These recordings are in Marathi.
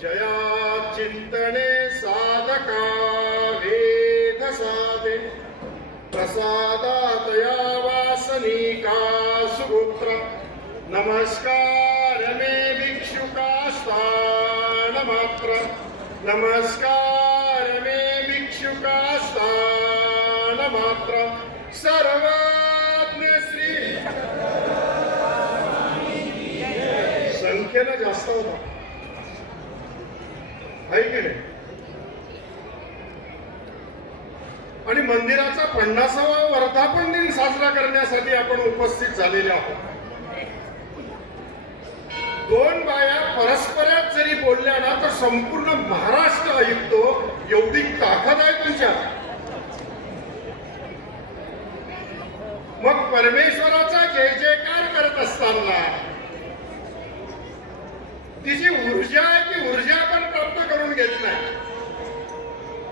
जया चिंतने साधका वेद साधे प्रसादातया वासनिका सुगोत्र नमस्कार मे भिक्षुकास्तान मात्र नमस्कार मे भिक्षुकास्तान मात्र सर्वज्ञ श्री संख्येनं जास्त होता आहे की नाही. आणि मंदिराचा 50वा वर्धापन दिन साजरा करण्यासाठी आपण उपस्थित झालेले आहोत. दोन बाया परस्परात जरी बोलल्या ना तर संपूर्ण महाराष्ट्र ऐकतो, एवढी ताकद आहे तुमच्यात. मग परमेश्वराचा जय जयकार करत असताना तिची ऊर्जा आहे ती ऊर्जा आपण प्राप्त करून घेत नाही.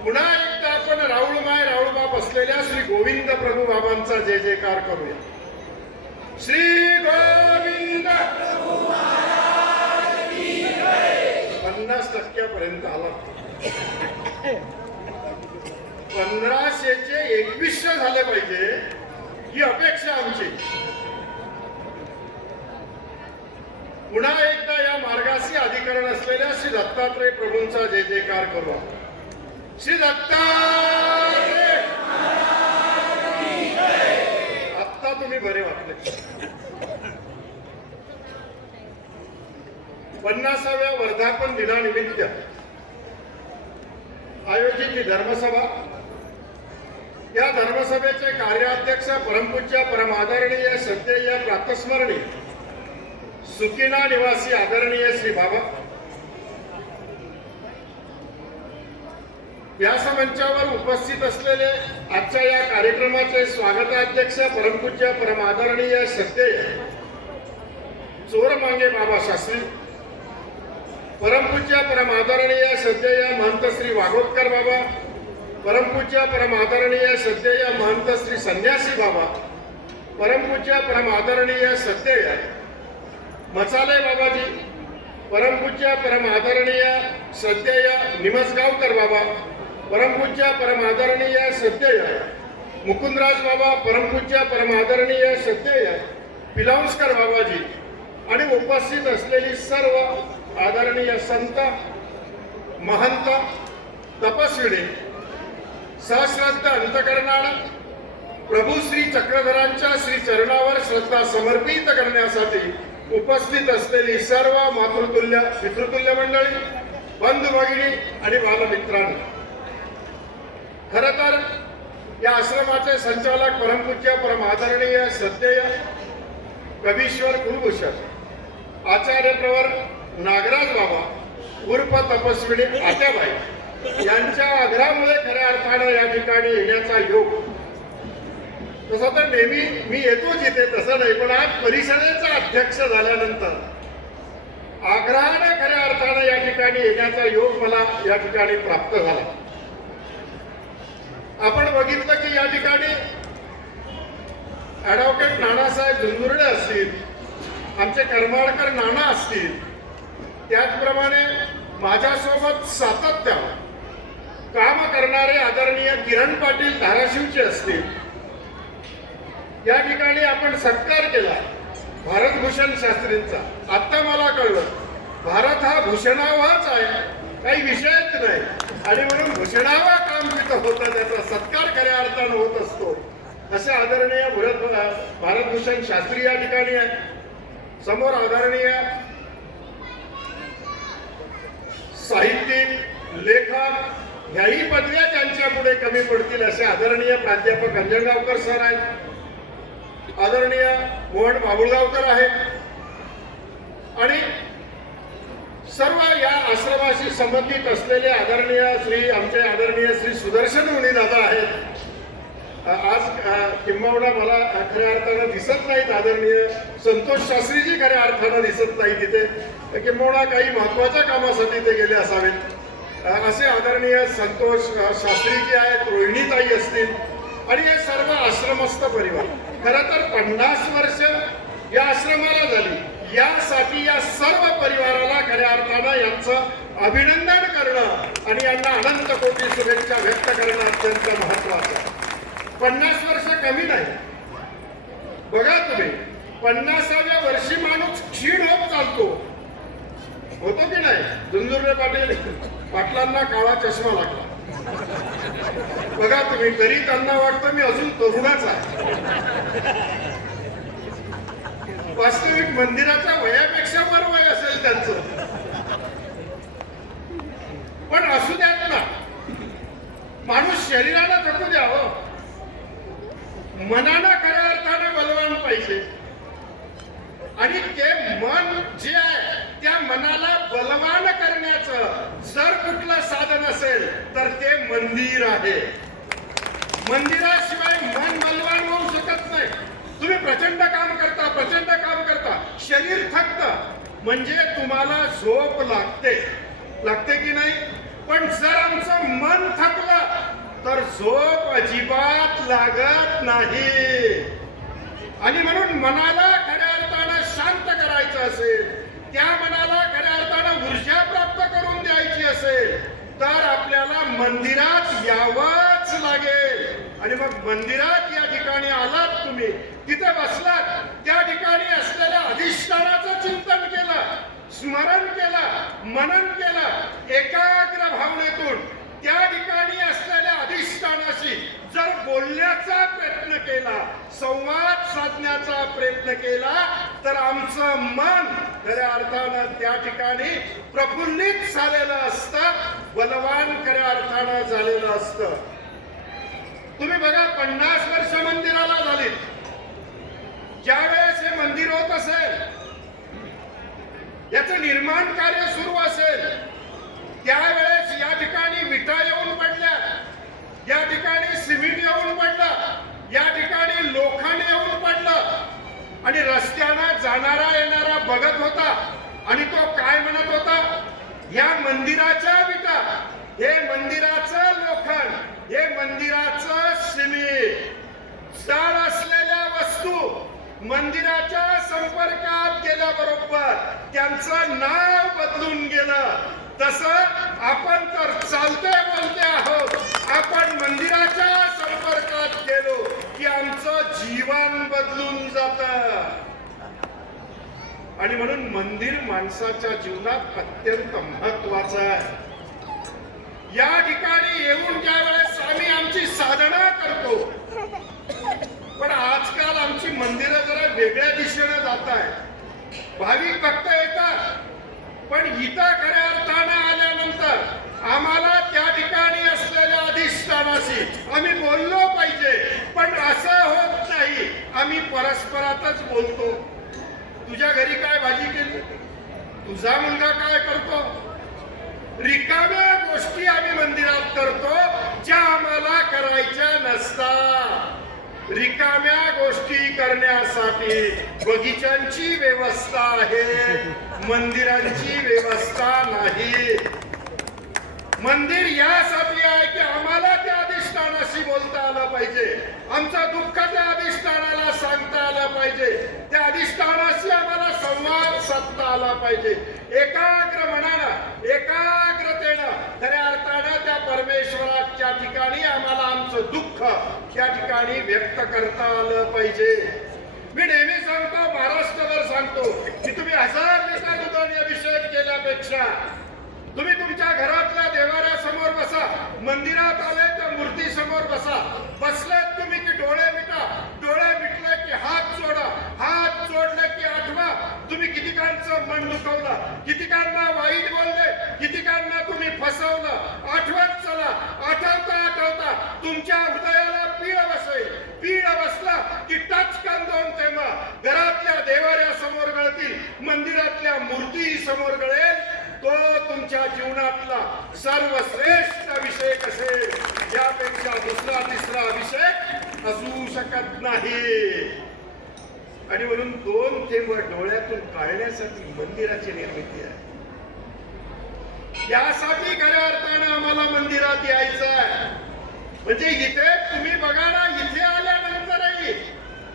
पुन्हा एकदा आपण राऊळबा बसलेल्या श्री गोविंद प्रभू बाबांचा जय जयकार करूया. श्री गोविंद 50% आला. 1500चे 2100 झाले पाहिजे ही अपेक्षा आमची. पुन्हा एकदा या मार्गाशी अधिकरण असलेल्या श्री दत्तात्रय प्रभूंचा जय जयकार करू. श्री दत्तात्रय. आत्ता तुम्ही बरे वाटले. 50व्या वर्धापन दिनानिमित्त आयोजित ही धर्मसभा. या धर्मसभेचे कार्याध्यक्ष परमपूज्य परमादरणीय श्रद्धेय प्रातस्मरणीय सुकिना निवासी आदरणीय श्री बाबा. व्यास मंचावर उपस्थित असलेले आजच्या या कार्यक्रमाचे स्वागताध्यक्ष परमपूज्य परमादरणीय श्रद्धेय चोरमांगे बाबा शास्त्री, परमपूज्य परमादरणीय श्रद्धेय महंत श्री वाघोत्कर बाबा, परमपूज्य परमादरणीय श्रद्धेय महंत श्री संन्यासी बाबा, परमपूज्य परमादरणीय श्रद्धेय मसाले बाबाजी, परमपूज्य परमादरणीय श्रद्धेय निमसगावकर बाबा, परमपूज्य परमादरणीय श्रद्धेय मुकुंदराज बाबा, परमपूज्य परमादरणीय श्रद्धेय पिलांस्कर बाबाजी आणि उपस्थित असलेली सर्व आदरणीय संत महंत तपस्विनी सहश्रद्ध अंतकरणानं प्रभू श्री चक्रधरांच्या श्री चरणावर श्रद्धा समर्पित करण्यासाठी उपस्थित असलेली सर्व मातृतुल्य पितृतुल्य मंडळी, बंधू भगिनी आणि बालमित्रांनो, खर तर या आश्रमाचे संचालक परमपूज्य परमादरणीय श्रद्धेय कवीश्वर कुलभूषण आचार्य प्रवर नागराज बाबा उर्फ तपस्विनी आत्याबाई यांच्या आग्रहामुळे खऱ्या अर्थानं या ठिकाणी येण्याचा योग. तसं तर नेहमी मी येतोच इथे, तसं नाही, पण आज परिषदेचा अध्यक्ष झाल्यानंतर आग्रहाने खऱ्या अर्थानं या ठिकाणी येण्याचा योग मला या ठिकाणी प्राप्त झाला. आपण बघितलं की या ठिकाणी ॲडव्होकेट नानासाहेब झुंजुर्डे असतील, आमचे करमाळकर नाना असतील, त्याचप्रमाणे माझ्यासोबत सातत्यानं काम करणारे आदरणीय किरण पाटील धाराशिवचे असतील. या ठिकाणी आपण सत्कार केला भारतभूषण शास्त्रींचा. आता मला कळलं भारत हा भूषणावाच आहे, काही विषयच नाही, आणि म्हणून भूषणावा काम तिथं होतं, त्याचा सत्कार खऱ्या अर्थानं होत असतो. असे आदरणीय भारतभूषण शास्त्री या ठिकाणी आहे. समोर आदरणीय साहित्यिक, लेखक ह्याही पदव्या त्यांच्या पुढे कमी पडतील असे आदरणीय प्राध्यापक अंजनगावकर सर आहेत, आदरणीय मोहन बाबुळगावकर आहेत, आणि सर्व या आश्रमाशी संबंधित असलेले आमचे आदरणीय श्री सुदर्शन मुनी दादा आहेत. आज किंबहुना मला खऱ्या अर्थानं दिसत नाहीत. आदरणीय संतोष शास्त्रीजी खऱ्या अर्थानं दिसत नाही तिथे, किंबहुना काही महत्वाच्या कामासाठी ते गेले असावेत. असे आदरणीय संतोष शास्त्रीजी आहेत, रोहिणीताई असतील, आणि हे सर्व आश्रमस्थ परिवार. खरं तर 50 वर्ष या आश्रमाला झाली, यासाठी या सर्व परिवाराला खऱ्या अर्थानं यांचं अभिनंदन करणं आणि यांना अनंत कोटी शुभेच्छा व्यक्त करणं अत्यंत महत्वाचं आहे. 50 वर्ष कमी नाही. बघा तुम्ही 50व्या वर्षी माणूस क्षीण होत चालतो, होतो की नाही? झुंझुर्रे पाटलांना काळा चष्मा लागला. बघा तुम्ही, तरी त्यांना वाटतं मी अजून तरुणच आहे. वास्तविक मंदिराच्या वयापेक्षा वर वय असेल त्यांचं, पण असू द्यात ना. माणूस शरीराला थकू द्यावं, मनाला खऱ्या अर्थाने बलवान पाहिजे. आणि ते मन जे आहे त्या मनाला बलवान करण्याचं जर कुठलं साधन असेल तर ते मंदिर आहे. मंदिराशिवाय मन बलवान होऊ शकत नाही. तुम्ही प्रचंड काम करता, शरीर थकतं म्हणजे तुम्हाला झोप लागते की नाही? पण जर आमचं मन थकलं तर झोप अजिबात लागत नाही. आणि म्हणून मनाला खऱ्या अर्थानं शांत करायचं असेल, त्या मनाला खऱ्या अर्थानं ऊर्जा प्राप्त करून द्यायची असेल तर आपल्याला मंदिरात यावंच लागेल. आणि मग मंदिरात या ठिकाणी आलात तुम्ही, तिथे बसलात, त्या ठिकाणी असलेल्या अधिष्ठानाचं चिंतन केलं, स्मरण केलं, मनन केलं, एकाग्र भावनेतून त्या ठिकाणी असलेल्या अधिष्ठानाशी जर बोलण्याचा प्रयत्न केला, संवाद साधण्याचा प्रयत्न केला तर आमचं मन खऱ्या अर्थानं त्या ठिकाणी प्रफुल्लित झालेलं असतं, बलवान खऱ्या अर्थानं झालेलं असतं. तुम्ही बघा 50 वर्ष मंदिराला झाली. ज्यावेळेस हे मंदिर होत असेल, याचं निर्माण कार्य सुरू असेल, त्यावेळेस या ठिकाणी विटा येऊन पडल्या, या ठिकाणी सिमेंट येऊन पडलं, या ठिकाणी लोखंड येऊन पडलं आणि रस्त्यानं जाणारा येणारा बघत होता आणि तो काय म्हणत होता? या मंदिराच्या विटा, हे मंदिराचं लोखंड, हे मंदिराचं सिमेंट, जड असलेल्या वस्तू मंदिराच्या संपर्कात गेल्याबरोबर त्यांचं नाव बदलून गेलं. तसं आपण तर चालते बोलते आहोत, आपण मंदिराच्या संपर्कात गेलो की आमचं जीवन बदलून जातं. आणि म्हणून मंदिर माणसाच्या जीवनात अत्यंत महत्वाचं आहे. या ठिकाणी येऊन ज्या वेळेस आम्ही आमची साधना करतो, पण आजकाल आमची मंदिरं जरा वेगळ्या दिशेने जात आहेत. भाविक भक्त येतात, पण इथं खऱ्या अर्थानं आल्यानंतर आम्हाला त्या ठिकाणी असलेल्या अधिष्ठानाशी आम्ही बोललो पाहिजे, पण असं होत नाही. आम्ही परस्परातच बोलतो. तुझ्या घरी काय भाजी केली, तुझा मुलगा काय करतो, रिकाम्या गोष्टी आम्ही मंदिरात करतो ज्या आम्हाला करायच्या नसतात. रिकाम्या गोष्टी करण्यासाठी बगीच्यांची व्यवस्था आहे, मंदिरांची व्यवस्था नाही. मंदिर यासाठी आहे की आम्हाला त्या अधिष्ठानाशी बोलता आलं पाहिजे, आमचं दुःख त्या अधिष्ठानाला सांगता आलं पाहिजे, त्या अधिष्ठानाशी आम्हाला संवाद साधता आला पाहिजे. एकाग्र मनानं, एकाग्रतेनं खऱ्या अर्थानं त्या परमेश्वराच्या ठिकाणी आम्हाला आमचं दुःख त्या ठिकाणी व्यक्त करता आलं पाहिजे. मी नेहमी सांगतो, महाराष्ट्रभर सांगतो की तुम्ही 1000 लिटर दुधाने अभिषेक केल्यापेक्षा तुम्ही तुमच्या घरातल्या देवाऱ्यासमोर बसा, मंदिरात आले तर मूर्ती समोर बसा, बसलेत तुम्ही की डोळे मिटा, डोळे मिटले की हात जोडा, हात जोडले की आठवा तुम्ही कितीकांचं मन दुखवलं, कितीकांना वाईट बोलले, कितीकांना तुम्ही फसवलं. आठवत चला, आठवता तुमच्या हृदयाला पीळ बसेल. पीळ बसला की टचकन दोन तेव्हा घरातल्या देवाऱ्यासमोर गळतील, मंदिरातल्या मूर्ती समोर गळेल. तो तुमच्या जीवनातला सर्वश्रेष्ठ अभिषेक असेल, यापेक्षा दुसरा तिसरा अभिषेक असू शकत नाही. आणि म्हणून 2 थेंब डोळ्यातून काढण्यासाठी मंदिराची निर्मिती आहे. यासाठी खऱ्या अर्थानं आम्हाला मंदिरात यायचं आहे. म्हणजे इथे तुम्ही बघा ना, इथे आल्यानंतरही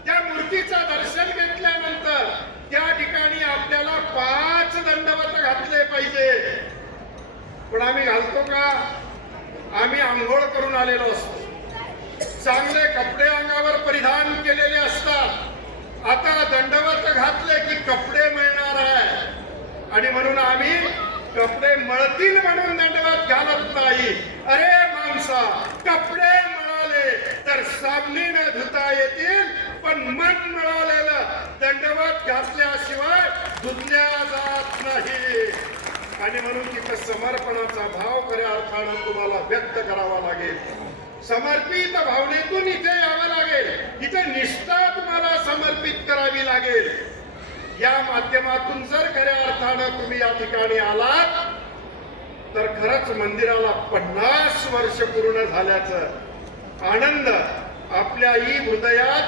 त्या मूर्तीचं दर्शन घेतल्यानंतर त्या ठिकाणी आपल्याला 5 दंडवत घातले पाहिजे. आम्ही आंघोळ करून आलेलो असतो, चांगले कपडे अंगावर परिधान केलेले असतात. आता दंडवत घातले की कपडे मिळणार आहे आणि म्हणून आम्ही कपडे मळतील म्हणून दंडवत घालत नाही. अरे माणसा, कपडे मळाले तर साबणीने धुता येतील, पण मन मळालेलं दंडवत घातल्याशिवाय धुतल्या जात नाही. आणि म्हणून तिथं समर्पणाचा भाव खऱ्या अर्थानं तुम्हाला व्यक्त करावा लागेल. समर्पित भावनेतून इथे यावं लागेल. इथे निष्ठा तुम्हाला समर्पित करावी लागेल. या माध्यमातून जर खऱ्या अर्थानं तुम्ही या ठिकाणी आलात तर खरंच मंदिराला 50 वर्ष पूर्ण झाल्याचं आनंद आपल्याही हृदयात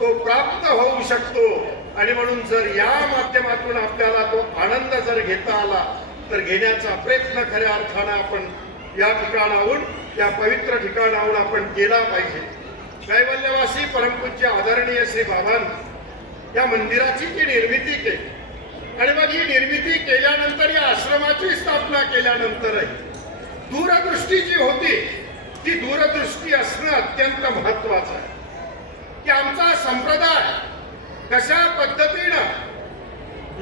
तो प्राप्त होऊ शकतो. आणि म्हणून जर या माध्यमातून आपल्याला तो आनंद जर घेता आला तर घेण्याचा प्रयत्न खऱ्या अर्थानं आपण या ठिकाणाहून, या पवित्र ठिकाणाहून आपण केला पाहिजे. कैवल्यवासी परमपूज्य आदरणीय श्री बाबांनी या मंदिराची जी निर्मिती केली आणि मग ही निर्मिती केल्यानंतर या आश्रमाची स्थापना केल्यानंतरही दूरदृष्टी जी होती ती दूरदृष्टी असणं अत्यंत महत्वाचं आहे. की आमचा संप्रदाय कशा पद्धतीनं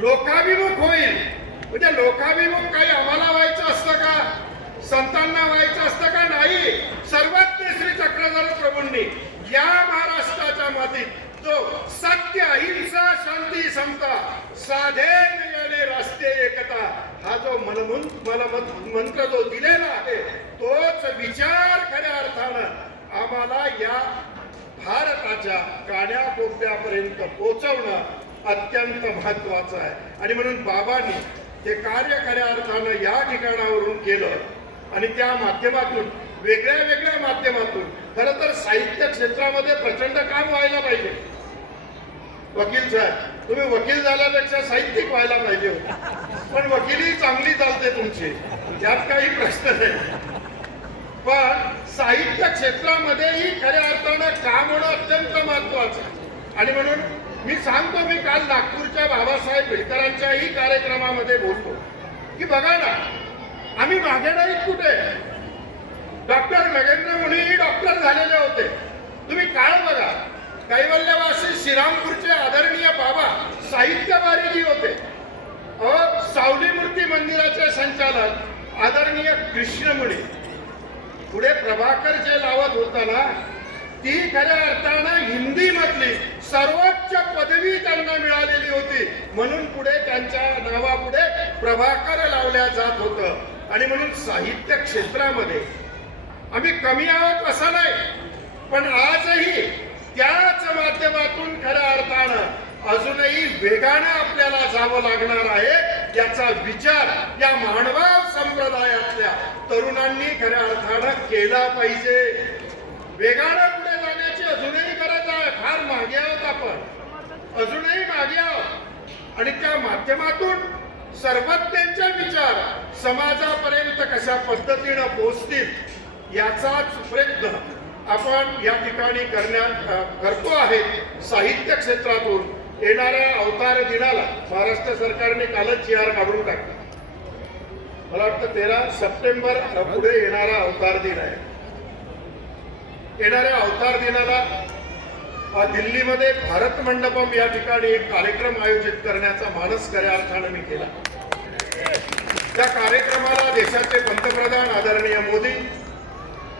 लोकाभिमुख होईल. म्हणजे लोकाभिमुख काही आम्हाला व्हायचं असतं का, संतांना व्हायचं असतं का? नाही. सर्वज्ञ श्री चक्रधर प्रभूंनी या महाराष्ट्राच्या मातीत जो सत्य, अहिंसा, शांती, समता, साधे नियमे, राष्ट्रीय एकता हा जो मंत्र जो दिलेला आहे तोच विचार खऱ्या अर्थानं आम्हाला या भारताच्या कान्याकोपऱ्यापर्यंत पोहोचवणं अत्यंत महत्वाचं आहे. आणि म्हणून बाबांनी हे कार्य खऱ्या अर्थानं या ठिकाणावरून केलं आणि त्या माध्यमातून वेगळ्या माध्यमातून खरं तर साहित्य क्षेत्रामध्ये प्रचंड काम व्हायला पाहिजे. वकील साहेब, तुम्ही वकील झाल्यापेक्षा साहित्यिक व्हायला पाहिजे होते. पण वकिली चांगली चालते तुमची, त्यात काही प्रश्न नाही. पण साहित्य क्षेत्रामध्येही खऱ्या अर्थानं काम होणं अत्यंत महत्वाचं आहे. आणि म्हणून मी सांगतो, मी काल नागपूरच्या बाबासाहेब बिडकरांच्याही कार्यक्रमामध्ये बोलतो की बघा ना, आम्ही मागे नाहीत कुठे. डॉक्टर नगेंद्र मुनी डॉक्टर झालेले होते. तुम्ही काळ बघा, कैवल्यवासी श्रीरामपूरचे आदरणीय बाबा साहित्यवारीजी होते. सावली मूर्ती मंदिराचे संचालक आदरणीय कृष्णमुनी. पुढे प्रभाकर जे लावत होता ना, ती खऱ्या अर्थानं हिंदी मधली सर्वोच्च पदवी त्यांना मिळालेली होती. म्हणून पुढे त्यांच्या नावापुढे प्रभाकर लावल्या जात होतं. आणि म्हणून साहित्य क्षेत्रामध्ये आम्ही कमी आहोत असं नाही, पण आजही त्याच माध्यमातून खऱ्या अर्थानं अजूनही वेगानं आपल्याला जावं लागणार आहे. याचा विचार या मानवाव संप्रदायातल्या तरुणांनी खऱ्या अर्थानं केला पाहिजे. वेगानं पुढे जाण्याची अजूनही गरज आहे. फार मागे आहोत आपण, अजूनही मागे आहोत. आणि त्या माध्यमातून सर्वज्ञांचे विचार समाजापर्यंत कशा पद्धतीनं पोहोचतील याचाच प्रयत्न आपण या ठिकाणी करतो आहे. साहित्य क्षेत्रातून येणाऱ्या अवतार दिनाला महाराष्ट्र सरकारने कालच GR काढून टाकला. मला वाटतं 13 सप्टेंबर पुढे येणारा अवतार दिन आहे. येणाऱ्या अवतार दिनाला दिल्लीमध्ये भारत मंडपम या ठिकाणी एक कार्यक्रम आयोजित करण्याचा मानस खऱ्या अर्थानं मी केला. त्या कार्यक्रमाला देशाचे पंतप्रधान आदरणीय मोदी,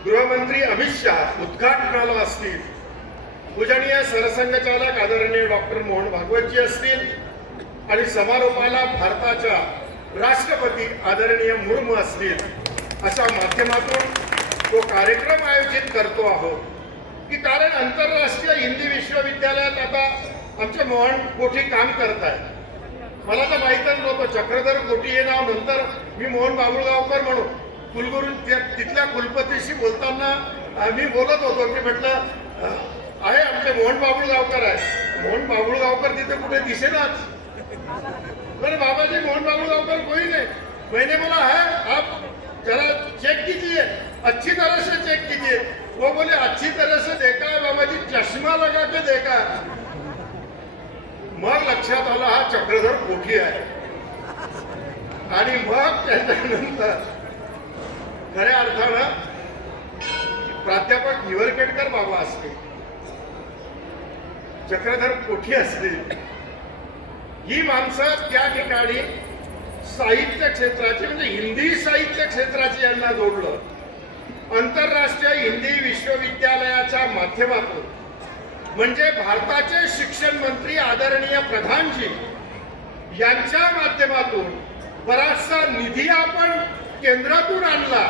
गृहमंत्री अमित शहा उद्घाटनाला असतील, पूजनीय सरसंघचालक आदरणीय डॉक्टर मोहन भागवतजी असतील आणि समारोपाला भारताच्या राष्ट्रपती आदरणीय मुर्मू असतील. अशा माध्यमातून तो कार्यक्रम आयोजित करतो आहोत की कारण आंतरराष्ट्रीय हिंदी विश्वविद्यालयात आता आमचे मोहन कोठी काम करत आहेत. मला तर माहीतच नव्हतं चक्रधर कोठी हे नाव. नंतर मी मोहन बाबुळगावकर म्हणून कुलगुरू तिथल्या कुलपतीशी बोलताना मी बोलत होतो की म्हटलं आहे आमचे मोहन बाबुळगावकर आहे. मोहन बाबुळगावकर तिथे कुठे दिसेनाच. बरं बाबा जी मोहन बाबुळगावकर कोई नहीं. मैंने बोला है आप जरा चेक कीजिए, अच्छी तरह से चेक कीजिए. वो बोले अच्छी तरह से देखा है बाबा जी, चश्मा लगा के देखा. मग लक्षात आला हा चक्रधर कोठी आहे. आणि मग त्याच्यानंतर खऱ्या अर्थानं प्राध्यापक हिवरखेडकर बाबा असतील, चक्रधर कोठी असतील, ही माणसं त्या ठिकाणी साहित्य क्षेत्राची म्हणजे हिंदी साहित्य क्षेत्राची यांना जोडलं. आंतरराष्ट्रीय हिंदी विश्वविद्यालयाच्या माध्यमातून म्हणजे भारताचे शिक्षण मंत्री आदरणीय प्रधानजी यांच्या माध्यमातून बराचसा निधी आपण केंद्रातून आणला.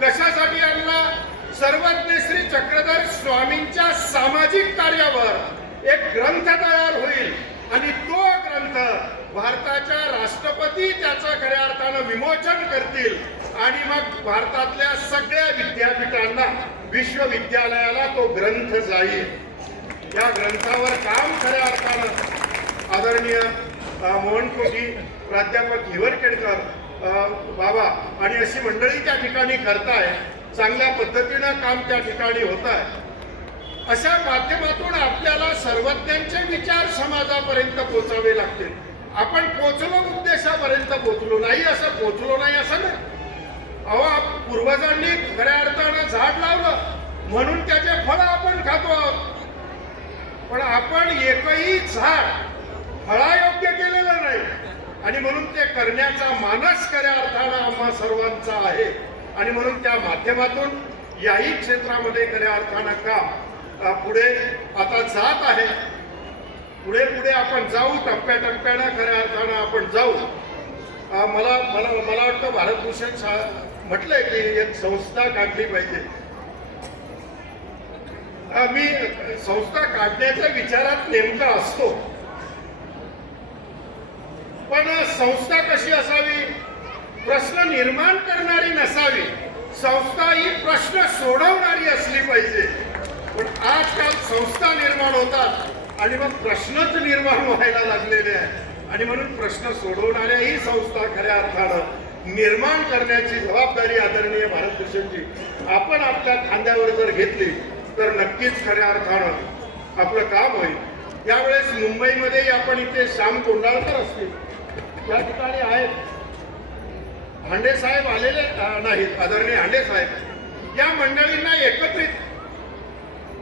कशासाठी आणला? सर्वज्ञ श्री चक्रधर स्वामींच्या सामाजिक कार्यावर एक ग्रंथ तयार होईल आणि तो ग्रंथ भारताच्या राष्ट्रपती त्याचं खऱ्या अर्थानं विमोचन करतील आणि मग भारतातल्या सगळ्या विद्यापीठांना विश्वविद्यालयाला तो ग्रंथ जाईल. या ग्रंथावर काम खऱ्या अर्थानं आदरणीय मोहन कोठी, प्राध्यापक हिवरखेडकर बाबा आणि अशी मंडळी त्या ठिकाणी करताय. चांगल्या पद्धतीनं काम त्या ठिकाणी होत आहे. अशा माध्यमातून आपल्याला सर्वज्ञांचे विचार समाजापर्यंत पोहोचावे लागतील. आपण पोहोचलो उद्देशापर्यंत पोहोचलो नाही असं पोहोचलो नाही असं नाही. अहो, पूर्वजांनी खऱ्या अर्थानं झाड लावलं म्हणून त्याचे फळ आपण खातो आहोत, पण आपण एकही झाड फळायोग्य केलेलं नाही आणि म्हणून ते करण्याचा मानस खऱ्या अर्थानं आम्हा सर्वांचा आहे. आणि म्हणून त्या माध्यमातून याही क्षेत्रामध्ये खऱ्या अर्थानं काम पुढे आता जात आहे. पुढे पुढे आपण जाऊ, टप्प्याटप्प्यानं खऱ्या अर्थानं आपण जाऊ. मला मला मला वाटतं भारतभूषण म्हटलंय की एक संस्था काढली पाहिजे. मी संस्था काढण्याच्या विचारात नेमका असतो, पण संस्था कशी असावी? प्रश्न निर्माण करणारी नसावी. संस्था ही प्रश्न सोडवणारी असली पाहिजे. पण आजकाल संस्था निर्माण होतात आणि मग प्रश्नच निर्माण व्हायला लागलेले आहे आणि म्हणून प्रश्न सोडवणाऱ्याही संस्था खऱ्या अर्थानं निर्माण करण्याची जबाबदारी आदरणीय भारतभूषणजी आपण आपल्या खांद्यावर जर घेतली तर नक्कीच खऱ्या अर्थानं आपलं काम होईल. यावेळेस मुंबईमध्ये आपण इथे श्याम कोंडाळकर असतील, या ठिकाणी आहेत. हांडे साहेब आलेले नाहीत, आदरणीय हांडे साहेब. या मंडळींना एकत्रित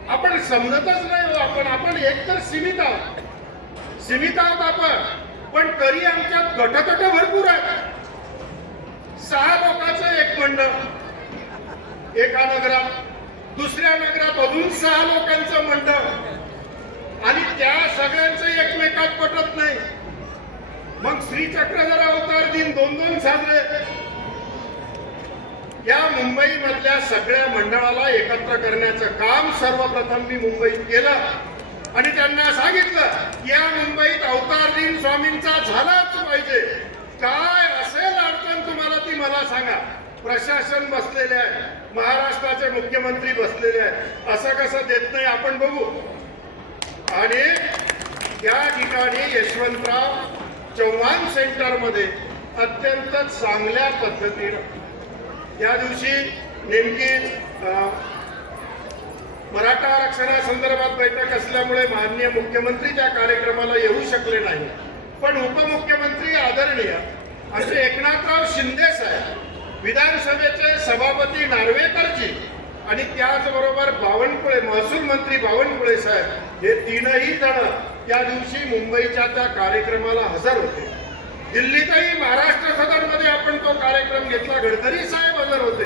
आपण समजतच नाही. आपण एकतर सीमित आहोत आपण, पण तरी आमच्यात गटतट भरपूर आहेत. 6 लोकांचं एक मंडळ एका नगरात, दुसऱ्या नगरात अजून 6 लोकांचं मंडळ आणि त्या सगळ्यांचं एकमेकात पटत नाही. मग श्री चक्रधर अवतार दिन 2-2 साजरे. या मुंबई मधल्या सगळ्या मंडळाला एकत्र करण्याचं काम सर्वप्रथम मी मुंबईत केलं आणि त्यांना सांगितलं या मुंबईत अवतार दिन स्वामींचा झालाच पाहिजे. काय असेल अडचण तुम्हाला ती मला सांगा. प्रशासन बसलेले आहे, महाराष्ट्राचे मुख्यमंत्री बसलेले आहेत, असं कसं देत नाही आपण बघू. आणि त्या ठिकाणी यशवंतराव चव्हाण सेंटरमध्ये अत्यंत चांगल्या पद्धतीनं त्या दिवशी नेमकी मराठा आरक्षणासंदर्भात बैठक असल्यामुळे माननीय मुख्यमंत्री त्या कार्यक्रमाला येऊ शकले नाही, पण उपमुख्यमंत्री आदरणीय आमचे एकनाथराव शिंदे साहेब, विधानसभेचे सभापती नार्वेकरजी आणि त्याचबरोबर बावनकुळे महसूल मंत्री बावनकुळे साहेब हे 3ही जण त्या दिवशी मुंबईच्या त्या कार्यक्रमाला हजर होते. दिल्लीतही महाराष्ट्र सदनमध्ये आपण तो कार्यक्रम घेतला, गडकरी साहेब हजर होते.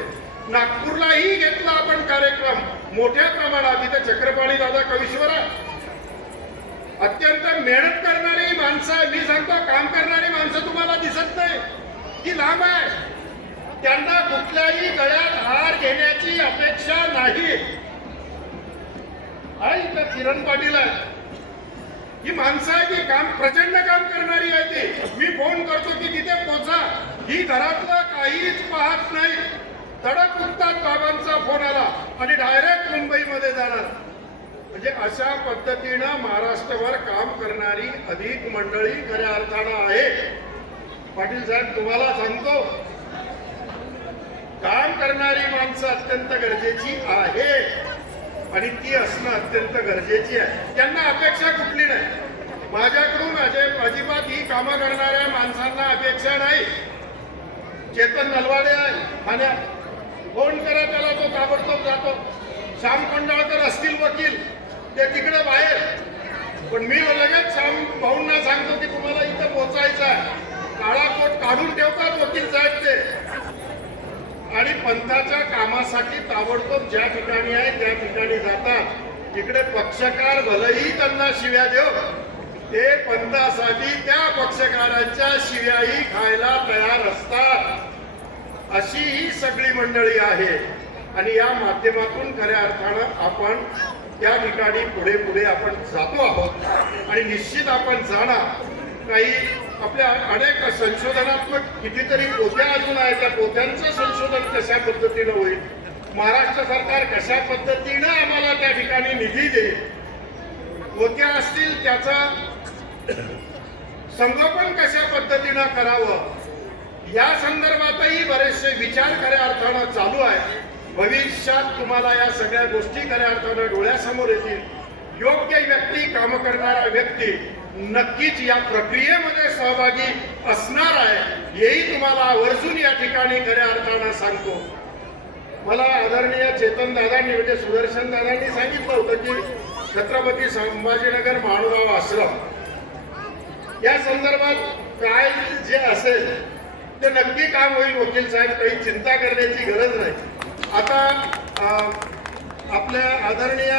नागपूरलाही घेतला आपण कार्यक्रम मोठ्या प्रमाणात. इथे चक्रपाणी दादा कवीश्वर अत्यंत मेहनत करणारी माणसं आहे. मी सांगतो काम करणारी माणसं तुम्हाला दिसत नाही, ती लांब आहे. त्यांना कुठल्याही गळ्यात हार घेण्याची अपेक्षा नाही. इथं किरण पाटील आहे, ही माणसं आहे की काम प्रचंड काम करणारी आहे. ती मी फोन करतो की तिथे पोचा, ही घरातलं काहीच पाहत नाही. तडक उठतात, बाबांचा फोन आला आणि डायरेक्ट मुंबईमध्ये जाणार. म्हणजे अशा पद्धतीनं महाराष्ट्रावर काम करणारी अधिक मंडळी खऱ्या अर्थानं आहे. पाटील साहेब तुम्हाला सांगतो, काम करणारी माणसं अत्यंत गरजेची आहे आणि ती असणं अत्यंत गरजेची आहे. त्यांना अपेक्षा कुठली नाही माझ्याकडून. अजिबात ही कामं करणाऱ्या माणसांना अपेक्षा नाही. चेतन नलवाडे आहे ठाण्यात, फोन करा त्याला, तो ताबडतोब जातो. श्याम कोंडाळकर असतील वकील, ते तिकडे बाहेर, पण मी लगेच श्याम भाऊंना सांगतो की तुम्हाला इथं पोहोचायचं आहे. काळा कोट काढून ठेवतात वकील साहेब ते, आणि पंथाच्या कामासाठी ताबडतोब ज्या ठिकाणी आहे त्या ठिकाणी जातात. तिकडे पक्षकार भलेही त्यांना शिव्या देव, ते पंथासाठी त्या पक्षकारांच्या शिव्याही खायला तयार असतात. अशी ही सगळी मंडळी आहे. आणि या माध्यमातून खऱ्या अर्थानं आपण त्या ठिकाणी पुढे पुढे आपण जातो आहोत. आणि निश्चित आपण जाणार. काही आपल्या अनेक संशोधनात्मक कितीतरी पोथ्या अजून आहेत, त्या पोथ्यांचं संशोधन कशा पद्धतीनं होईल, महाराष्ट्र सरकार कशा पद्धतीनं आम्हाला त्या ठिकाणी निधी देईल, पोथ्या असतील त्याचं संगोपन कशा पद्धतीनं करावं, या संदर्भातही बरेचसे विचार खऱ्या अर्थानं चालू आहे. भविष्यात तुम्हाला या सगळ्या गोष्टी खऱ्या अर्थानं डोळ्यासमोर येतील. योग्य व्यक्ती, काम करणारा व्यक्ती नक्कीच या प्रक्रियेमध्ये सहभागी असणार आहे, हेही तुम्हाला आवर्जून या ठिकाणी खऱ्या अर्थानं सांगतो. मला आदरणीय चेतन दादांनी म्हणजे सुदर्शन दादांनी सांगितलं होतं की छत्रपती संभाजीनगर माणगाव आश्रम या संदर्भात काय जे असेल ते नक्की काम होईल. वकील साहेब, काही चिंता करण्याची गरज नाही. आता आपल्या आदरणीय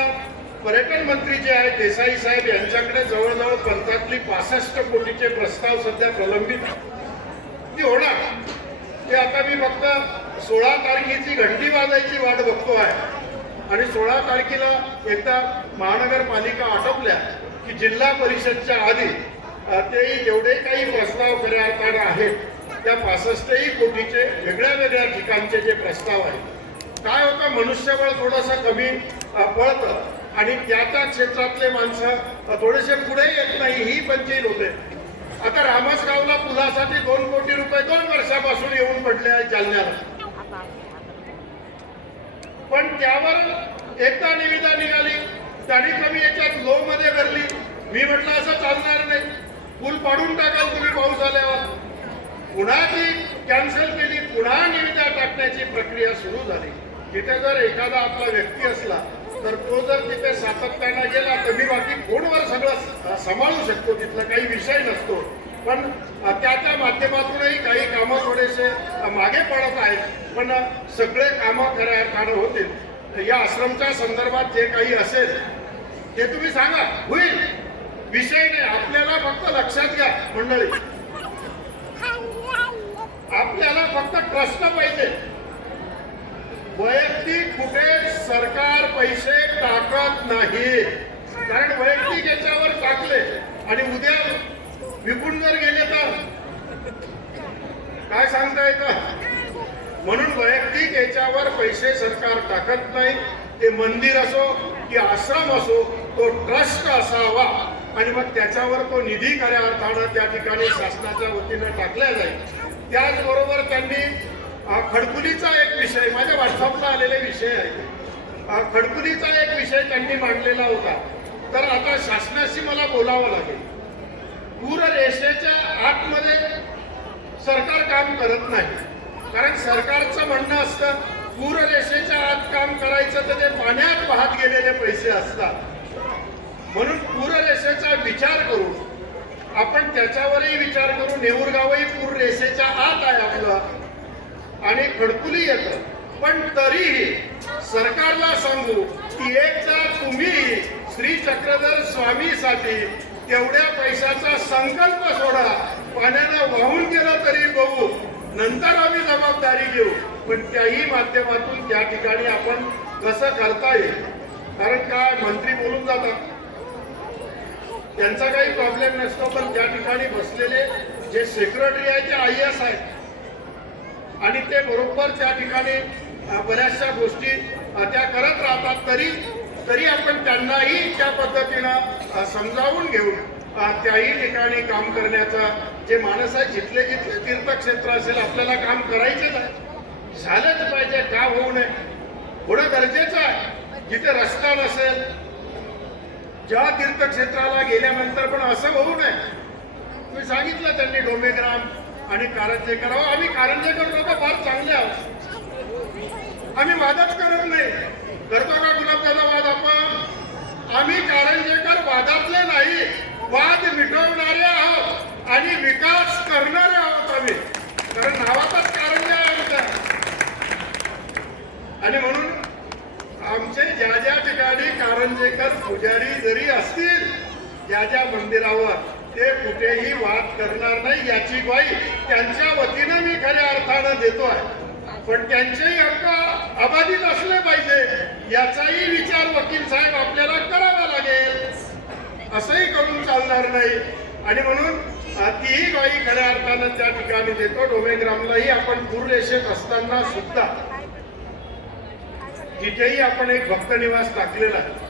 पर्यटन मंत्री जे आहेत देसाई साहेब यांच्याकडे जवळजवळ पंथातली 65 कोटीचे प्रस्ताव सध्या प्रलंबित ती होणार. ते आता मी फक्त 16 तारखेची घंटी वाजायची वाट बघतो आहे. आणि 16 तारखेला एकदा महानगरपालिका आटोपल्या की जिल्हा परिषदच्या आधी तेही जेवढे काही प्रस्ताव खऱ्या अर्थानं आहेत त्या 65 कोटीचे वेगळ्या वेगळ्या ठिकाणचे जे प्रस्ताव आहेत, काय होतं मनुष्यबळ थोडंसं कमी पळतं आणि त्या क्षेत्रातले माणसं थोडेसे पुढे येत नाही, ही पंचायत होते. आता रामसगावला पुलासाठी 2 कोटी रुपये 2 वर्षापासून येऊन पडले आहेत जालन्याला, पण त्यावर एकदा निविदा निघाली, त्यांनी कमी याच्यात लो मध्ये भरली. मी म्हटलं असं चालणार नाही, पूल पाडून टाकाल तुम्ही पाऊस आल्यावर. पुन्हा ती कॅन्सल केली, पुन्हा निविदा टाकण्याची प्रक्रिया सुरू झाली. तिथे जर एखादा आपला व्यक्ती असला तर तो जर तिथे सातत्यानं गेला तर मी बाकी फोनवर सगळं सांभाळू शकतो, तिथला काही विषय नसतो. पण त्या माध्यमातूनही काही कामं थोडेसे मागे पडत आहेत, पण सगळे कामं खऱ्या अर्थानं होतील. या आश्रमच्या संदर्भात जे काही असेल ते तुम्ही सांगा, होईल, विषय नाही. आपल्याला फक्त लक्षात घ्या मंडळी, आपल्याला फक्त ट्रस्ट पाहिजे. वैयक्तिक कुठे सरकार पैसे टाकत नाही, कारण वैयक्तिक याच्यावर टाकले आणि उद्या विकून जर गेले तर काय सांगता येतं. म्हणून वैयक्तिक याच्यावर पैसे सरकार टाकत नाही. ते मंदिर असो की आश्रम असो, तो ट्रस्ट असावा आणि मग त्याच्यावर तो निधी खऱ्या अर्थानं त्या ठिकाणी शासनाच्या वतीनं टाकला जाईल. त्याचबरोबर त्यांनी खडकुलीचा एक विषय, माझ्या व्हॉट्सअपला आलेले विषय आहे, खडकुलीचा एक विषय त्यांनी मांडलेला होता. तर आता शासनाशी मला बोलावं लागेल. पूर रेषेच्या आतमध्ये सरकार काम करत नाही, कारण सरकारचं म्हणणं असतं पूर रेषेच्या आत काम करायचं तर ते पाण्यात वाहत गेलेले पैसे असतात. म्हणून पूर रेषेचा विचार करून आपण त्याच्यावरही विचार करू. नेऊरगावही पूर रेषेच्या आत आहे आपलं आणि खडकुली येतं, पण तरीही सरकारला सांगू की एकदा तुम्ही श्री चक्रधर स्वामीसाठी तेवढ्या पैशाचा संकल्प सोडा. पाण्यानं वाहून गेलं तरी बघू, नंतर आम्ही जबाबदारी घेऊ. पण त्याही माध्यमातून त्या ठिकाणी आपण कसं करता येईल, कारण काय मंत्री बोलून जातात, त्यांचा काही प्रॉब्लेम नसतो, पण त्या ठिकाणी बसलेले जे सेक्रेटरी आहे ते IAS आहेत आणि ते बरोबर त्या ठिकाणी बऱ्याचशा गोष्टी त्या करत राहतात. तरी आपण त्यांनाही त्या पद्धतीनं समजावून घेऊन त्याही ठिकाणी काम करण्याचा जे माणूस आहे, जिथले जिथले तीर्थक्षेत्र असेल आपल्याला काम करायचेच आहे, झालंच पाहिजे, का होऊ नये, थोडं गरजेचं आहे. जिथे रस्ता नसेल, ज्या तीर्थक्षेत्राला गेल्यानंतर पण असं होऊ नये. मी सांगितलं त्यांनी डोमेग्राम आणि कारंजे करावं. आम्ही कारंजेकर लोक फार चांगले आहोत, आम्ही वादच करत नाही. करतो का गुलाबदादा वाद आपण? आम्ही कारंजेकर वादातले नाही, वाद मिटवणारे आहोत आणि विकास करणारे आहोत आम्ही. कारण नावातच कारंजे आहे आमच्या. आणि म्हणून आमचे ज्या ज्या ठिकाणी कारंजेकर पुजारी जरी असतील, ज्या ज्या मंदिरावर, ते कुठेही वाद करणार नाही याची ग्वाही त्यांच्या वतीनं मी खऱ्या अर्थानं देतोय. पण त्यांचेही हक्क अबाधित असले पाहिजे याचाही विचार वकील साहेब आपल्याला करावा लागेल. असंही करून चालणार नाही. आणि म्हणून तीही ग्वाही खऱ्या अर्थानं त्या ठिकाणी देतो. डोमेग्रामलाही आपण पूररेषेत असताना सुद्धा तिथेही आपण एक भक्त निवास टाकलेला आहे.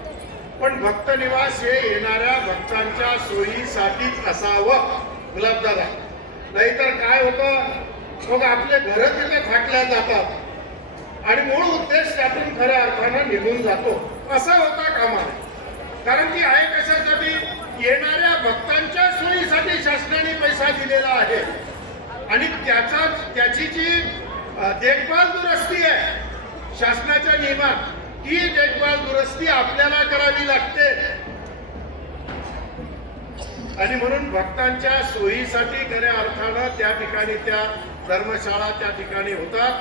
पण भक्त निवास हे येणाऱ्या भक्तांच्या सोयीसाठीच असावं गुलाबदादा. नाहीतर काय होतं, मग आपले घर तिथे थाटल्या जातात आणि मूळ उद्देश त्यातून खऱ्या अर्थानं निघून जातो. असा होता कामा. कारण ती आहे कशासाठी? येणाऱ्या भक्तांच्या सोयीसाठी शासनाने पैसा दिलेला आहे आणि त्याची जी देखभाल दुरुस्ती आहे शासनाच्या नियमात, ती देखभाल दुरुस्ती आपल्याला करावी लागते. आणि म्हणून भक्तांच्या सोयीसाठी खऱ्या अर्थानं त्या ठिकाणी त्या धर्मशाळा त्या ठिकाणी होतात.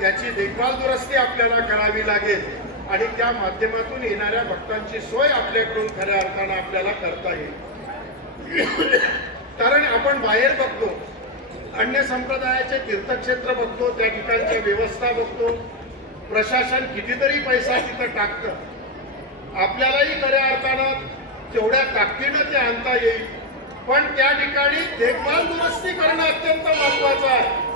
त्याची देखभाल दुरुस्ती आपल्याला करावी लागेल आणि त्या माध्यमातून येणाऱ्या भक्तांची सोय आपल्याकडून खऱ्या अर्थानं आपल्याला करता येईल. कारण आपण बाहेर बघतो, अन्य संप्रदायाचे तीर्थक्षेत्र बघतो, त्या ठिकाणच्या व्यवस्था बघतो, प्रशासन कितीतरी पैसा तिथं टाकतं. आपल्यालाही खऱ्या अर्थानं तेवढ्या ताकदीनं ते आणता येईल. पण त्या ठिकाणी देखभाल दुरुस्ती करणं अत्यंत महत्वाचं आहे.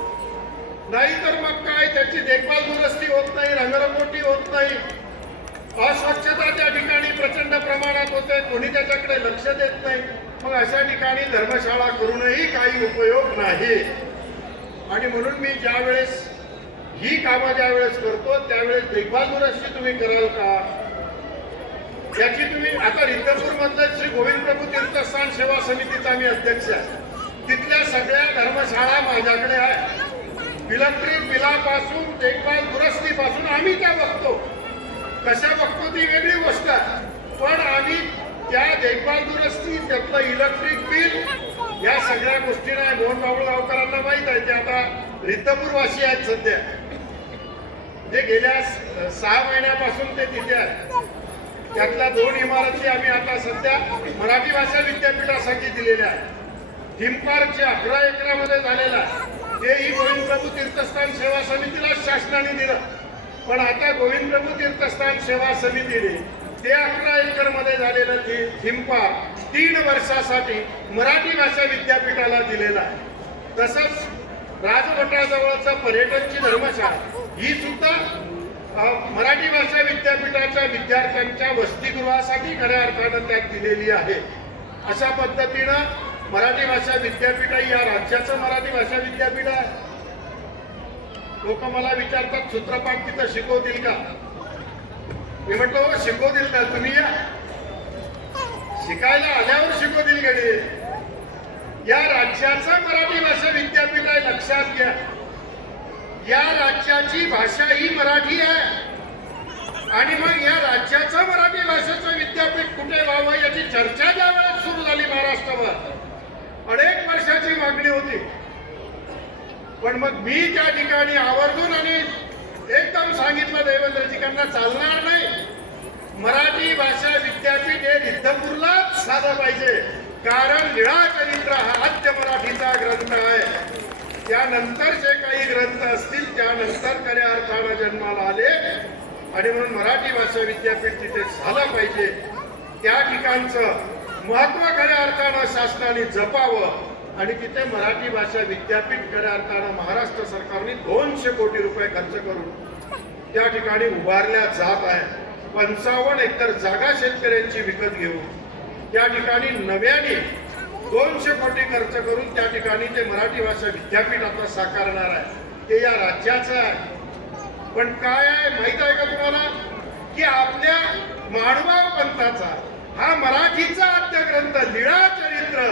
नाहीतर मग काय, त्याची देखभाल दुरुस्ती होत नाही, रंगरंगोटी होत नाही, अस्वच्छता त्या ठिकाणी प्रचंड प्रमाणात होते, कोणी त्याच्याकडे लक्ष देत नाही. मग अशा ठिकाणी धर्मशाळा करूनही काही उपयोग नाही. आणि म्हणून मी ज्या वेळेस ही कामं ज्या वेळेस करतो त्यावेळेस देखभाल दुरुस्ती तुम्ही कराल का याची तुम्ही, आता रिद्धपूर मधलं श्री गोविंद प्रभू तीर्थस्थान सेवा समितीचा मी अध्यक्ष आहे. तिथल्या सगळ्या धर्मशाळा माझ्याकडे आहे. इलेक्ट्रिक बिलापासून देखभाल दुरुस्तीपासून आम्ही त्या बघतो. कशा बघतो ती वेगळी गोष्ट आहे, पण आम्ही त्या देखभाल दुरुस्ती, त्यातलं इलेक्ट्रिक बिल, या सगळ्या गोष्टी नाही. मोहन बाबुळगावकरांना माहित आहे, ते आता रिद्धपूरवासी आहेत सध्या. जे गेल्या 6 महिन्यापासून ते तिथे आहेत. त्यातल्या 2 इमारती आम्ही आता सध्या मराठी भाषा विद्यापीठासाठी दिलेल्या आहेत. थीम पार्क जे 11 एकरामध्ये झालेलं आहे तेही गोविंद प्रभू तीर्थस्थान सेवा समितीला शासनाने दिलं. पण आता गोविंद प्रभू तीर्थस्थान सेवा समितीने ते 11 एकर मध्ये झालेलं थीम पार्क 3 वर्षासाठी मराठी भाषा विद्यापीठाला दिलेलं आहे. तसंच राजभटाजवळचं पर्यटनची धर्मशाळा ही सुद्धा मराठी भाषा विद्यापीठाच्या विद्यार्थ्यांच्या वसतिगृहासाठी खऱ्या अर्थानं त्यात दिलेली आहे. अशा पद्धतीनं मराठी भाषा विद्यापीठ या राज्याचं मराठी भाषा विद्यापीठ आहे. लोक मला विचारतात सूत्रपाठ तिथं शिकवतील का? मी म्हटलं हो शिकवतील का, तुम्ही या शिकायला आल्यावर शिकवतील गडे. या राज्याचं मराठी भाषा विद्यापीठ आहे, लक्षात घ्या. या राज्याची भाषा ही मराठी आहे आणि मग या राज्याचं मराठी भाषेचं विद्यापीठ कुठे व्हावं याची चर्चा ज्या वेळेस सुरू झाली महाराष्ट्रावर अनेक वर्षाची मागणी होती. पण मग मी त्या ठिकाणी आवर्जून आणि एकदम सांगितलं देवेंद्रजीकांना चालणार नाही, मराठी भाषा विद्यापीठ हे रिद्धपूरलाच झालं पाहिजे. कारण लीळाचरित्र हा आद्य मराठीचा ग्रंथ आहे. त्यानंतर जे काही ग्रंथ असतील त्यानंतर खऱ्या अर्थानं जन्माला आले आणि म्हणून मराठी भाषा विद्यापीठ तिथे झालं पाहिजे. त्या ठिकाणचं महत्व खऱ्या अर्थानं शासनाने जपावं आणि तिथे मराठी भाषा विद्यापीठ खऱ्या अर्थानं महाराष्ट्र सरकारने 200 कोटी रुपये खर्च करून त्या ठिकाणी उभारल्या जात आहे. 55 एकर जागा शेतकऱ्यांची विकत घेऊन त्या ठिकाणी नव्याने 200 कोटी खर्च करून त्या ठिकाणी ते मराठी भाषा विद्यापीठ आता साकारणार आहे. ते या राज्याचं आहे. पण काय आहे माहित आहे का तुम्हाला की आपल्या माणवाव पंथाचा हा मराठीचा आद्य ग्रंथ लीळाचरित्र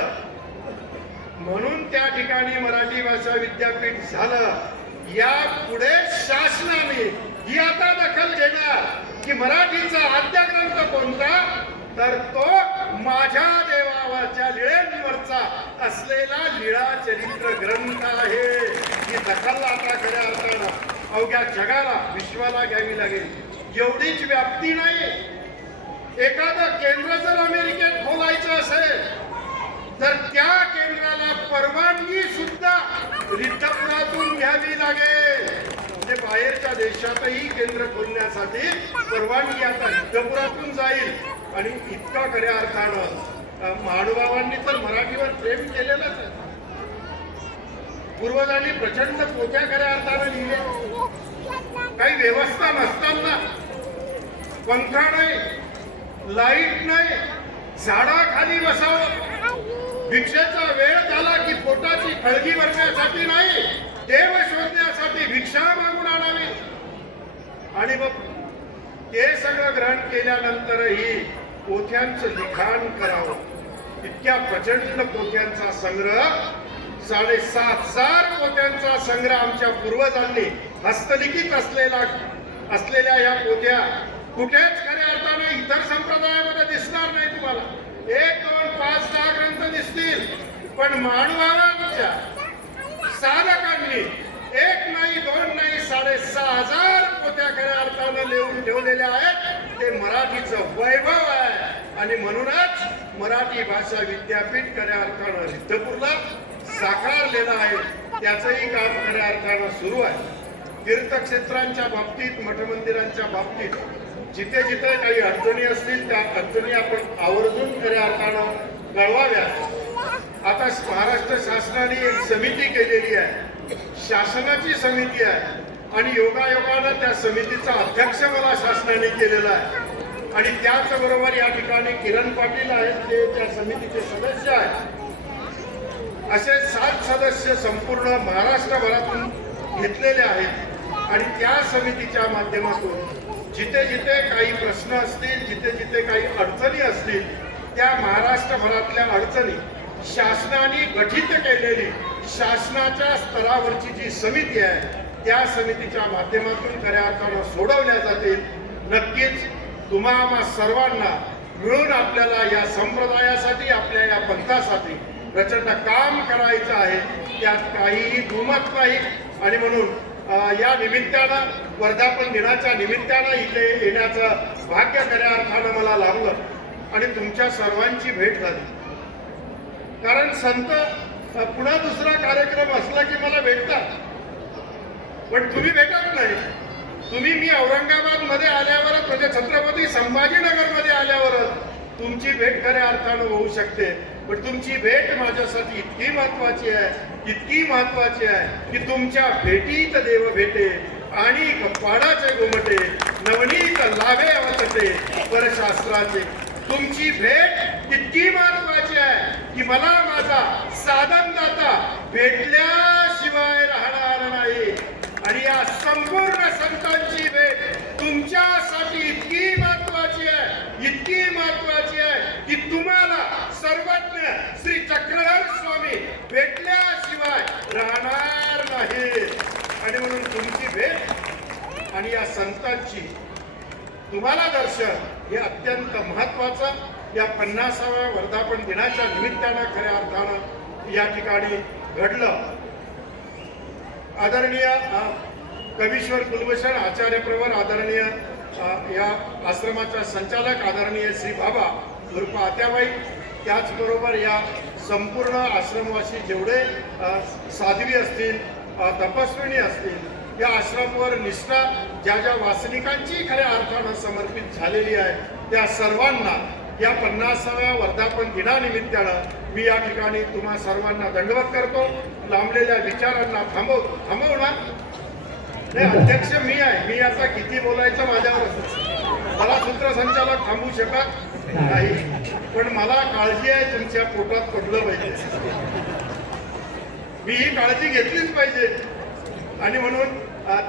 म्हणून त्या ठिकाणी मराठी भाषा विद्यापीठ झालं. या पुढे शासनाने ही आता दखल घेणार की मराठीचा आद्य ग्रंथ कोणता, तर तो माझ्या देवावरच्या लिळ्यांवरचा असलेला लीळा चरित्र ग्रंथ आहे. ही दखल आता खऱ्या अर्थानं अवघ्या जगाला विश्वाला घ्यावी लागेल. एवढीच व्याप्ती नाही, एखादं केंद्र जर अमेरिकेत खोलायचं असेल तर त्या केंद्राला परवानगी सुद्धा रिद्धपुरातून घ्यावी लागेल. म्हणजे बाहेरच्या देशातही केंद्र खोलण्यासाठी परवानगी आता रिद्धपुरातून जाईल. आणि इतका खऱ्या अर्थानं महानुभावांनी तर मराठीवर प्रेम केलेलंच आहे. पूर्वजांनी प्रचंड पोथ्या खऱ्या अर्थानं लिहिल्या. काही व्यवस्था नसताना, पंखा नाही, लाईट नाही, झाडाखाली बसावं, भिक्षेचा वेळ झाला की पोटाची खळगी भरण्यासाठी नाही, देव शोधण्यासाठी भिक्षा मागून आणावी. आणि मग ते सगळं ग्रहण केल्यानंतरही पोथ्यांचं लिखाण करावं. इतक्या प्रचंड पोथ्यांचा संग्रह, 7,500 पोथ्यांचा संग्रह आमच्या पूर्वजांनी हस्तलिखित असलेल्या या पोथ्या कुठेच खऱ्या अर्थानं इतर संप्रदायामध्ये दिसणार नाही. तुम्हाला 1, 2, 5, 6 ग्रंथ दिसतील, पण मानवांच्या साधकांनी 1 नाही 2 नाही 6,500 पोथ्या खऱ्या अर्थानं लिहून ठेवलेल्या आहेत. ते मराठीचं वैभव आहे. आणि म्हणूनच मराठी भाषा विद्यापीठ खऱ्या अर्थानं रिद्धपूरला साकारलेलं आहे. त्याचंही काम खऱ्या अर्थानं सुरू आहे. तीर्थक्षेत्रांच्या बाबतीत, मठमंदिरांच्या बाबतीत जिथे जिथे काही अडचणी असतील त्या अडचणी आपण आवर्जून खऱ्या अर्थानं कळवाव्या. आता महाराष्ट्र शासनाने एक समिती केलेली आहे, शासनाची समिती आहे. आणि योगायोगानं त्या समितीचा अध्यक्ष मला शासनाने केलेला आहे. आणि त्याचबरोबर या ठिकाणी किरण पाटील आहेत, ते त्या समितीचे सदस्य आहेत. असे 7 सदस्य संपूर्ण महाराष्ट्रभरातून घेतलेले आहेत. आणि त्या समितीच्या माध्यमातून जिथे जिथे काही प्रश्न असतील, जिथे जिथे काही अडचणी असतील, त्या महाराष्ट्रभरातल्या अडचणी शासनाने गठीत केलेली शासनाच्या स्तरावरची जी समिती आहे त्या समितीच्या माध्यमातून खऱ्या अर्थानं सोडवल्या जातील. नक्कीच तुम्हा सर्वांना मिळून आपल्याला या संप्रदायासाठी, आपल्या या पंथासाठी प्रचंड काम करायचं आहे. त्यात काहीही दुमत नाही. आणि म्हणून या निमित्तानं, वर्धापन दिनाच्या निमित्तानं इथे येण्याचं भाग्य खऱ्या अर्थानं मला लाभलं. आणि तुमच्या सर्वांची भेट झाली. कारण संत पुन्हा दुसरा कार्यक्रम असला की मला भेटतात, पण तुम्ही भेटत नाही. तुम्ही मी औरंगाबाद मध्ये आल्यावरच, म्हणजे छत्रपती संभाजीनगर मध्ये आल्यावरच तुमची भेट खऱ्या अर्थानं होऊ शकते. पण तुमची भेट माझ्यासाठी इतकी महत्वाची आहे, इतकी महत्वाची आहे की तुमच्या भेटीत देव भेटे आणि पाडाचे गोमटे, नवनीत लाभे अवतटे परशास्त्राचे. तुमची भेट इतकी महत्वाची आहे की मला माझा साधनदाता भेटल्याशिवाय राहणार नाही. आणि या संपूर्ण संतांची भेट तुमच्यासाठी इतकी महत्वाची आहे, इतकी महत्वाची आहे की तुम्हाला सर्वज्ञ श्री चक्रधर स्वामी भेटल्याशिवाय राहणार नाही. आणि म्हणून तुमची भेट आणि या संतांची तुम्हाला दर्शन हे अत्यंत महत्वाचं या 50व्या वर्धापन दिनाच्या निमित्तानं खऱ्या अर्थानं या ठिकाणी घडलं. आदरणीय कवीश्वर कुलभूषण आचार्य प्रवर, आदरणीय या आश्रमाच्या संचालक आदरणीय श्री बाबा उर्फ आत्याबाई, त्याचबरोबर या संपूर्ण आश्रमवासी जेवढे साध्वी असतील, तपस्विनी असतील, या आश्रमावर निष्ठा ज्या ज्या वासनिकांची खऱ्या अर्थानं समर्पित झालेली आहे, त्या सर्वांना या 50व्या वर्धापन दिनानिमित्तानं मी या ठिकाणी तुम्हा सर्वांना दंडवत करतो. लांबलेल्या विचारांना थांबवणार नाही. अध्यक्ष मी आहे, मी आता किती बोलायचं माझ्यावर, मला सूत्रसंचालक थांबवू शकत नाही. पण मला काळजी आहे तुमच्या पोटात पडलं पाहिजे, मी ही काळजी घेतलीच पाहिजे. आणि म्हणून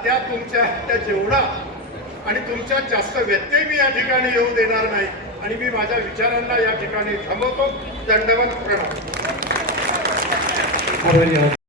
त्या तुमच्या त्या जेवढा आणि तुमच्या जास्त व्यत्यय मी या ठिकाणी येऊ देणार नाही. आणि मी माझ्या विचारांना या ठिकाणी थांबवतो. दंडवत प्रणाम.